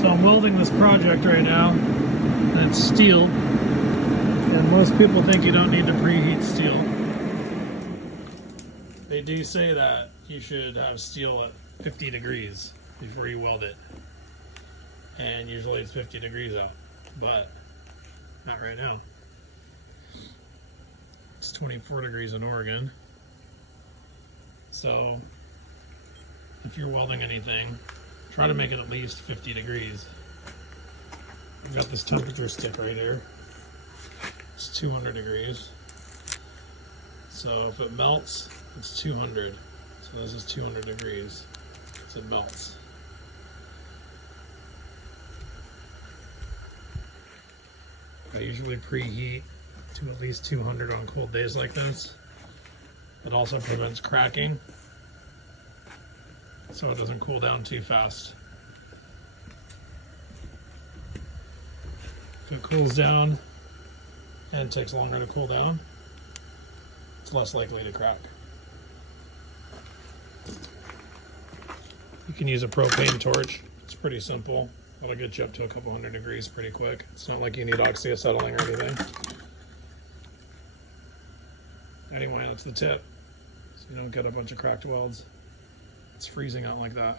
So I'm welding this project right now, and it's steel. And most people think you don't need to preheat steel. They do say that you should have steel at 50 degrees before you weld it. And usually it's 50 degrees out, but not right now. It's 24 degrees in Oregon. So if you're welding anything, try to make it at least 50 degrees. I've got this temperature stick right here. It's 200 degrees. So if it melts, it's 200. So this is 200 degrees. So it melts. I usually preheat to at least 200 on cold days like this. It also prevents cracking, so it doesn't cool down too fast. If it cools down and takes longer to cool down, it's less likely to crack. You can use a propane torch. It's pretty simple. That'll get you up to a couple hundred degrees pretty quick. It's not like you need oxyacetylene or anything. Anyway, that's the tip. So you don't get a bunch of cracked welds. It's freezing out like that.